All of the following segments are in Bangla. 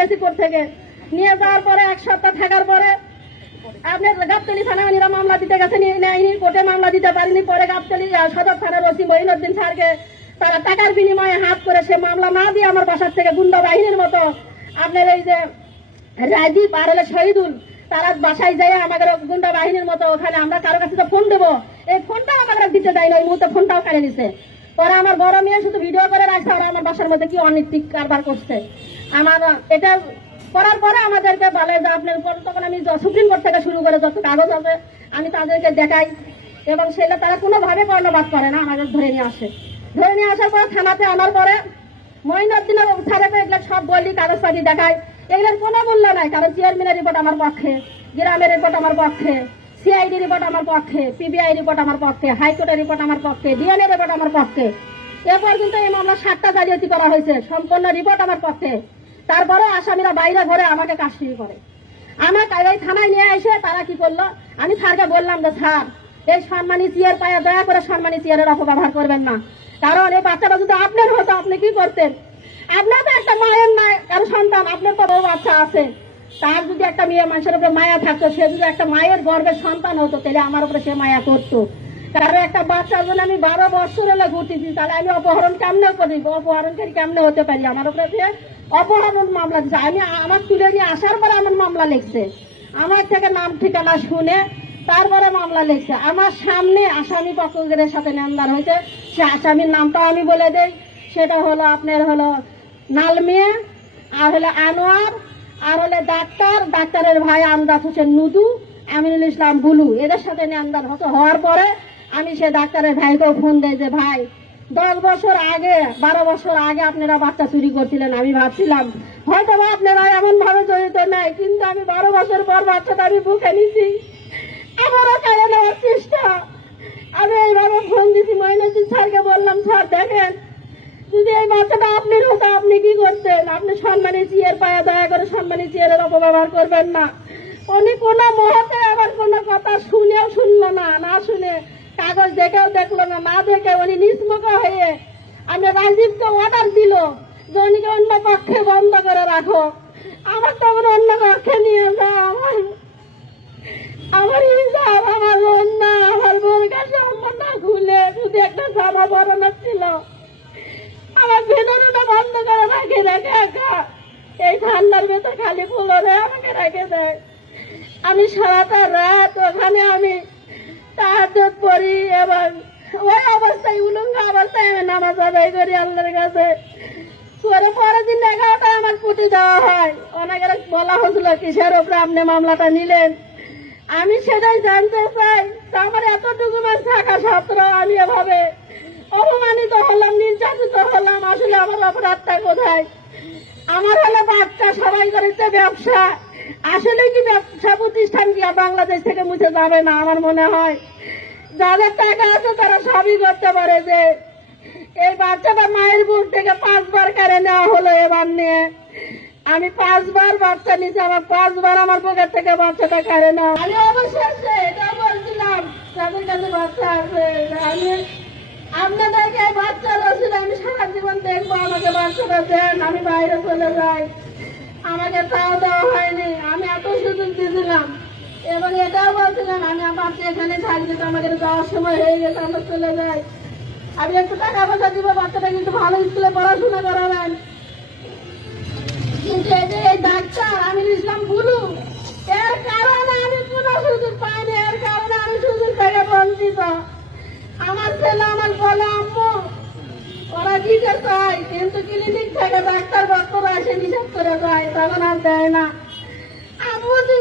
গেছি কোর্ট থেকে। নিয়ে যাওয়ার পরে এক সপ্তাহ থাকার পরে আপনার গাবতলি থানা মামলা দিতে গেছে নেয়নি, কোর্টে মামলা দিতে পারেনি। পরে গাবতলি সদর থানার ওসি মহিনুদ্দিন স্যারকে তারা টাকার বিনিময়ে হাত করে সে মামলা না দিয়ে আমার বাসার থেকে গুন্ডা বাহিনীর মতো আপনার এই যে রাজীব আর হলো শহীদুল, তারা বাসায় যায় আমাদের গুন্ডা বাহিনীর মতো ওখানে আমরা কারও কাছে তো ফোন দেবো। এই ফোনটাও আমাদের দিতে দেয় না ওই মুহূর্তে ফোনটাও কেড়ে নিছে পরে আমার বড় মেয়ে শুধু ভিডিও করে রাখছে, আর আমার বাসার মধ্যে কি অনৈতিক কারবার করছে? আমার, এটা করার পরে আমাদেরকে বলে যে আপনার তখন আমি সুপ্রিম কোর্ট থেকে শুরু করে যত কাগজ আছে, আমি তাদেরকে দেখাই। এবং সেটা তারা কোনোভাবে কর্ণপাত করে না, আমাদের ধরে নিয়ে আসে। ধরে নিয়ে আসার পর থানাতে আনার পরে মহিনুদ্দিনের স্যারেকে এগুলো সব বলি, কাগজপাতি দেখায় এগুলোর কোনো মূল্য নাই, কারণ চেয়ারম্যানের রিপোর্ট আমার পক্ষে, গ্রামের রিপোর্ট আমার পক্ষে সিআইডি রিপোর্ট আমার পক্ষে পিবিআই রিপোর্ট আমার পক্ষে হাইকোর্টের রিপোর্ট আমার পক্ষে ডিএনএ রিপোর্ট আমার পক্ষে। এরপর কিন্তু এই মামলা সাতটা জালিয়াতি করা হয়েছে, সম্পূর্ণ রিপোর্ট আমার পক্ষে। তারপরে আসামিরা বাইরে ঘরে আমাকে কাস্টডি করে। আমার এই থানায় নিয়ে এসে তারা কি করল? আমি স্যারকে বললাম যে, স্যার, এই সম্মানী চেয়ার পায়ে, দয়া করে সম্মানী চেয়ারের অপব্যবহার করবেন না। কারণ এই বাচ্চাটা যদি আপনার হতো, আপনি কি করতেন? আপনার তো একটা মায়ের নাই কারও সন্তান, আপনার তো বউ বাচ্চা আছে। তার যদি একটা মেয়ে মানুষের উপরে মায়া থাকতো, সে যদি একটা মায়ের গর্ভের সন্তান হতো, তাহলে আমার উপরে সে মায়া করতো। কারণ একটা বাচ্চার জন্য আমি বারো বছর হলে ঘুরতেছি, তাহলে আমি অপহরণ কেমনে করি? অপহরণকারী কেমনে হতে পারি? আমার উপরে সে অপহরণ মামলা দিচ্ছে আমি আমার তুলে নিয়ে আসার পরে আমার মামলা লিখছে। আমার থেকে নাম ঠিকানা শুনে তারপরে মামলা লিখছে। আমার সামনে আসামি পক্ষের সাথে নামদার হয়েছে। সে আসামির নামটাও আমি বলে দেই। সেটা হলো আপনার হলো নালমিয়া আর হলো আনোয়ার, আর হলে ডাক্তার। ডাক্তারের ভাই আমদাদ হোসেন নুদু, আমিনুল ইসলাম বুলু। এদের সাথে আমদাদ হওয়ার পরে আমি সে ডাক্তারের ভাইকেও ফোন দেয় যে, ভাই, দশ বছর আগে, বারো বছর আগে আপনারা বাচ্চা চুরি করছিলেন। আমি ভাবছিলাম হয়তো বা আপনারা এমন ভাবে জড়িত নাই, কিন্তু আমি বারো বছর পর বাচ্চাটা আমি বুকে নিছি। আমারও কেড়ে নেওয়ার চেষ্টা। আমি এইভাবে ফোন দিছি মহিনুদ্দিন স্যারকে বললাম, স্যার, দেখেন, যদি এই বাচ্চাটা আপনি হতো, আপনি কি করতেন? আপনি সম্মানী চেয়ার পায়ে দয়া করে সম্মানী চেয়ারের অপব্যবহার করবেন না। উনি কোনো মুহূর্তে আবার কোনো কথা শুনেও শুনলো না না শুনে কাগজ দেখেও দেখল না মা দেখে উনি নিষ্মুখা হয়ে আমি রাজীবকে অর্ডার দিল যে উনিকে অন্য পক্ষে বন্ধ করে রাখো। আমার তখন অন্য পক্ষে নিয়ে যায় আমার আমার হিসাব আমার অন্য, আমার বোন কাছে না খুলে শুধু একটা জামা পরানো ছিল। আমার বেদনাটা বন্ধ করে রাখে রাখে একা। এই ঠান্ডার ভেতর খালি ফুলো দেয় আমাকে রেখে দেয়। আমি সারাটা রাত ওখানে আমি পড়ি এবং ওই অবস্থায় উলঙ্গ অবস্থায় আমি নামাজ আদায় করি আল্লাহর কাছে। পরে পরের দিন এগারোটায় আমার পুটি দেওয়া হয়। অনেকে বলা হয়েছিল, কিসের ওপরে আপনি মামলাটা নিলেন? আমি সেটাই জানতে চাই। আমার এত ডকুমেন্ট থাকা সত্ত্বেও আমি এভাবে অপমানিত হলাম, নির্যাতিত হলাম। আসলে আমার অপরাধটা কোথায়? আমার হলো বাচ্চা, সবাই করেছে ব্যবসা। আসলে কি ব্যবসা প্রতিষ্ঠান কি বাংলাদেশ থেকে মুছে যাবে না, আমার মনে হয়? যাদের টাকা আছে তারা সবই করতে পারে যে, এই বাচ্চাটা মায়ের বুক থেকে পাঁচবার কেড়ে নেওয়া হলো এবার নিয়ে। আমি পাঁচবার বাচ্চা নিয়েছি, আমার পাঁচবার আমার পকেট থেকে বাচ্চাটা কেড়ে নেওয়া। আমি অবশেষে এটা বলছিলাম, তাদের কাছে বাচ্চা আছে আমি আপনাদেরকে বাচ্চা রসিদ আমি সারা জীবন দেখব, আমাকে বাচ্চাটা দেন, আমি বাইরে চলে যাই। আমাকে তাও দেওয়া হয়নি, আমি এত সুযোগ দিয়েছিলাম। এবং এটাও বলছিলাম আমি আমার এখানে থাকবে তো আমাদের যাওয়ার সময় হয়ে গেছে, আমরা চলে যাই। আমি একটু টাকা পয়সা দিব, বাচ্চাটা কিন্তু ভালো স্কুলে পড়াশোনা করাবেন। কিন্তু এই যে এই ডাক্তার আমি ইসলাম গুরু, এর কারণে আমি কোনো সুযোগ পাইনি, এর কারণে আমি সুযোগ থেকে বঞ্চিত। আমার ছেলে আমার বলে, আম্মু, ওরা দিতে চায় কিন্তু ক্লিনিক থেকে ডাক্তার ডক্টর এসে নিষেধ করে যায় তখন আর দেয় না।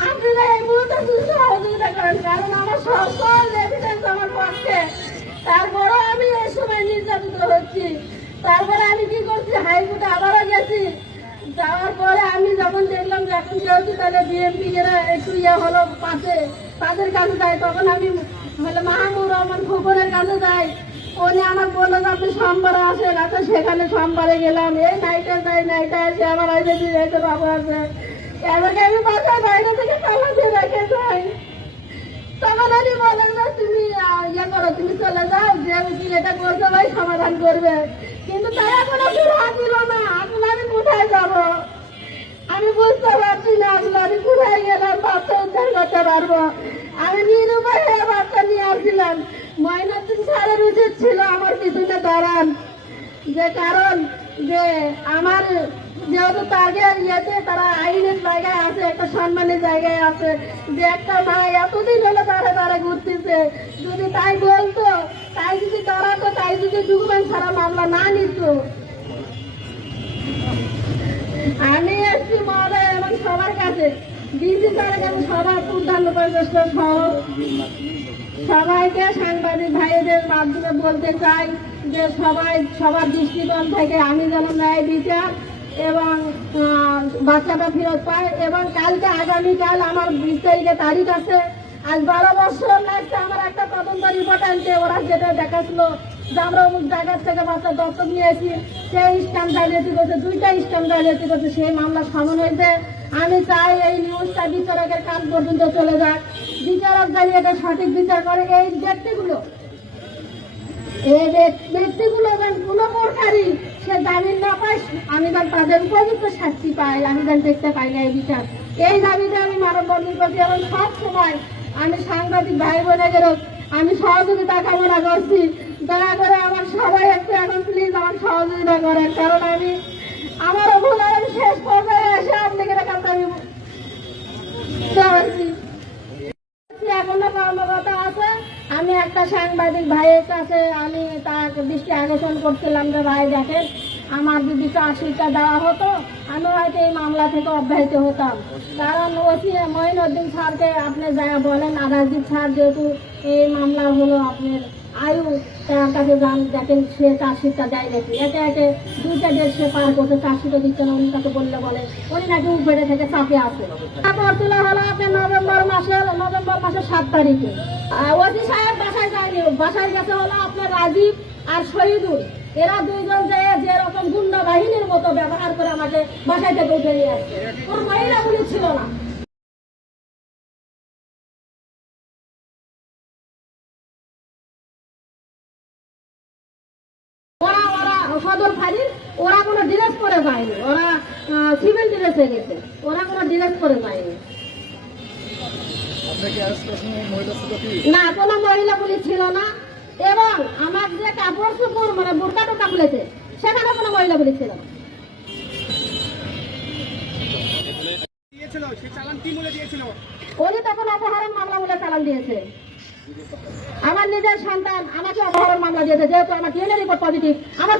আপনারা এই মুহূর্তে শুধু সহযোগিতা করেন কারণ আমার সকল এভিডেন্স আমার পক্ষে তারপরেও আমি এই সময় নির্যাতিত হচ্ছি তারপরে আমি কি করছি হাইকোর্টে আবারও গেছি যাওয়ার পরে আমি যখন দেখলাম যে এখন যেহেতু এরা একটু ইয়ে হলো পাশে তাদের কাছে যায় তখন আমি হলে মাহমুদ রহমান ফুকনের কাছে যাই আমার বলল যে আপনি সোমবারে আসেন সেখানে সোমবারে গেলাম এই নাইটে যাই নাইটে এসে আমার আইবে দিয়ে বাবু আছে। এবারে আমি বাসার বাইরে থেকে তালা দিয়ে রেখে যাই। তখন উনি বলেন যে তুমি ইয়ে করো, তুমি চলে যাও, যে আমি কি এটা করছে ভাই সমাধান করবে। কিন্তু এখন আপনি হাত দিল না আসলে আমি কোথায় যাব আমি বুঝতে পারছি না আসলে আমি কোথায় গেলাম, বাচ্চা উদ্ধার করতে পারব? আমি নিরুপায় হয়ে বাচ্চা নিয়ে আসছিলাম। ময়নাদিন স্যারের উচিত ছিল আমার পিছনে দাঁড়ান। যে কারণ, যে আমার যেহেতু তাদের ইয়েতে তারা আইনের জায়গায় আছে, একটা সম্মানের জায়গায় আছে, যে একটা মা এতদিন হলো তারা তারা ঘুরতেছে। যদি তাই বলতো, তাই যদি দাঁড়াতো, তাই যদি ডুকুমেন্ট ছাড়া মামলা না নিত। আমি এসছি মহোদয় এবং সবার কাছে ডিসি স্যারের কাছে সবার প্রচেষ্টা সবাইকে সাংবাদিক ভাইদের মাধ্যমে বলতে চাই যে সবাই, সবার দৃষ্টিকোণ থেকে আমি যেন ন্যায় বিচার এবং বাচ্চাটা ফেরত পায় এবং কালকে আগামীকাল আমার বিশ তারিখে তারিখ আছে। আজ বারো বছর লাগছে আমার একটা তদন্ত রিপোর্ট আনতে ওরা যেটা দেখাচ্ছিল যে আমরা অমুক জায়গার থেকে বাচ্চা দত্তক নিয়েছি, সেই স্ট্যাম্প জালিয়াতি করছে, দুইটা স্ট্যাম্প জালিয়াতি করছে, সেই মামলা সামন হয়েছে। আমি চাই এই নিউজটা বিচারকের কাজ পর্যন্ত চলে যাক। বিচারক এটা সঠিক বিচার করে এই ব্যক্তিগুলো। এই ব্যক- ব্যক্তিগুলো কোনো প্রকারই আমি যেন তাদের উপযুক্ত শাস্তি পাই আমি যেন দেখতে পাই না এই বিচার। এই দাবিতে আমি মানব বন্ধুর প্রতি এবং সব সময় আমি সাংবাদিক ভাই বোনেদেরও আমি সহযোগিতা কামনা করছি। দয়া করে আমার সবাই একটু এখন প্লিজ আমার সহযোগিতা করেন কারণ আমি আমার হয়, আমি শেষ পর্যায়ে এসে আপনাকে কাছে আমি আছে আমি একটা সাংবাদিক ভাইয়ের কাছে আমি তার দৃষ্টি আকর্ষণ করছিলাম যে ভাই দেখেন আমার যদি চাকরিটা দেওয়া হতো, আমি হয়তো এই মামলা থেকে অব্যাহত হতাম। কারণ ওসি মহিনুদ্দিন স্যারকে আপনি যা বলেন আদাজিৎ স্যার যেহেতু এই মামলা হলো আপনার আয়ু তার কাছে যান দেখেন সে চার্জশিটটা দেয় নাকি? একে একে দুইটা ডেট সে পার করতে চার্জশিটও দিচ্ছে না, উনি তাকে বললে বলে, উনি নাকি উপরে থেকে চাপে আসে তারপর তোলা হলো আপনার নভেম্বর মাসে নভেম্বর মাসের সাত তারিখে। ওসি সাহেব বাসায় যায়নি, বাসায় গেছে হলো আপনার রাজীব আর শহীদুল। এরা দুইজন যে যেরকম গুন্ডা বাহিনীর মতো ব্যবহার করে আমাকে বাসায় থেকে উঠে নিয়ে আসছে। কোন মহিলা ছিল না। ওরা ওরা সদর ফাঁড়ির ওরা কোনো ড্রেস করে যায়নি ওরা সিভিল ড্রেসে গেছে। ওরা কোনো ড্রেস করে যায়নি কি? না কোনো মহিলা পুলিশ ছিল না। এবং আমার যে কাপড় চোপড় মানে বোরকা টোকা খুলেছে সেখানে কোনো মহিলা বলেছিল তখন অপহরণ মামলা বলে চালান দিয়েছে। আমার নিজের সন্তান আমাকে অপহরণ মামলা দিয়েছে যেহেতু আমার ডিএনএ রিপোর্ট পজিটিভ আমার